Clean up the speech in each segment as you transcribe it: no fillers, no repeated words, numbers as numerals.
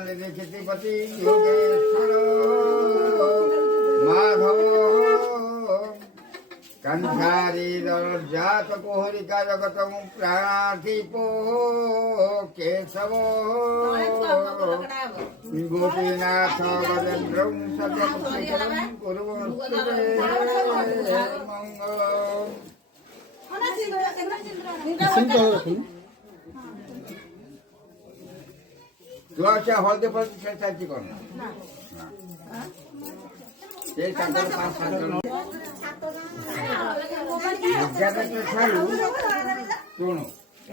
मालिनी क्षितिपति योगेश्वर माधव कंठारी जात कोहरिका जगत प्राणीपो केशव गोपीनाथ गजेन्द्र मंगल तुळाच्या हळदी फळदी खेळायची कोण ते तांकर 5-7 जण ଏଗାରଟା ଠାରୁ ଶୁଣୁ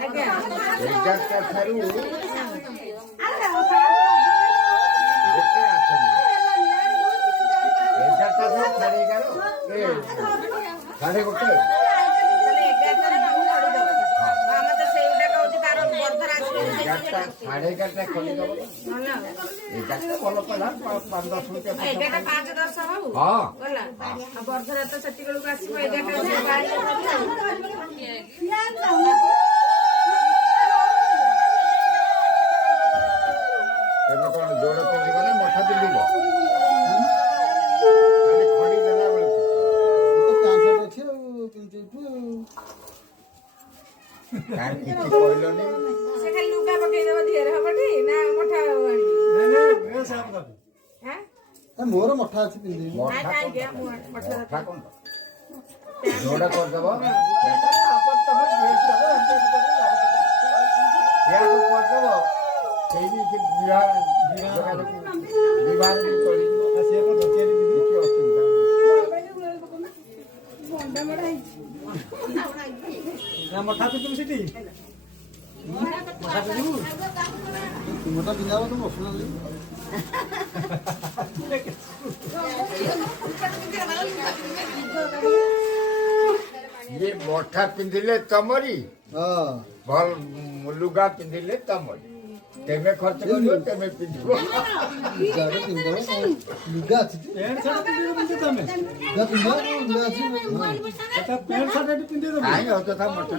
ଏଗାରଟା ଠାରୁ ଗୋଟେ ଆସନ 11ଟା ସାଢେ 11 ସାଢେ 11ଟା ଖୋଲିଦବ 11ଟା ଭଲ ପଡିଲା 5-10 ମିନିଟ 5-10 ହଉ ଗଲା ବର୍ଧରା ତ ସେତିକି ବେଳକୁ ଆସିବ 11ଟା କଣ ଜୋର ପିନ୍ଧିବ ନା ମଠା ପିନ୍ଧିବ ଖଡି ଦେଲା ବେଳକୁ ଅଛି ଆଉ ପିନ୍ଧିଛୁ କିଛି କହିଲନି ସେ ଖାଲି ଲୁଗା ପକେଇଦବ ଧିଏରେ ହବଟି ନା ମଠା ଆଣିବି ମୋର ମଠା ଅଛି ପିନ୍ଧିବି ମଠା କଣ ଯୋଡା କରିଦବ କରିଦବ ସେଇଠି ବିବାହ ଚଳିଯିବ କିଛି ଅସୁବିଧା ମଠା ପିନ୍ଧିବୁ ସେଠି ତୁମଟା ପିନ୍ଧାବ ତ ବସୁନା ଇଏ ମଠା ପିନ୍ଧିଲେ ତମରି ଭଲ ଲୁଗା ପିନ୍ଧିଲେ ତମରି ତେମେ ଖର୍ଚ୍ଚ କରିବ ତେମେ ପିନ୍ଧିବ ଲୁଗା ଅଛି ପ୍ୟାଣ୍ଟ ସାର୍ଟ ପିନ୍ଧିବ ତମେ ଲୁଗା ଅଛି ପ୍ୟାଣ୍ଟ ସାର୍ଟ ଏଠି ପିନ୍ଧିଦେବ କାହିଁ ଅଯଥା ମଠା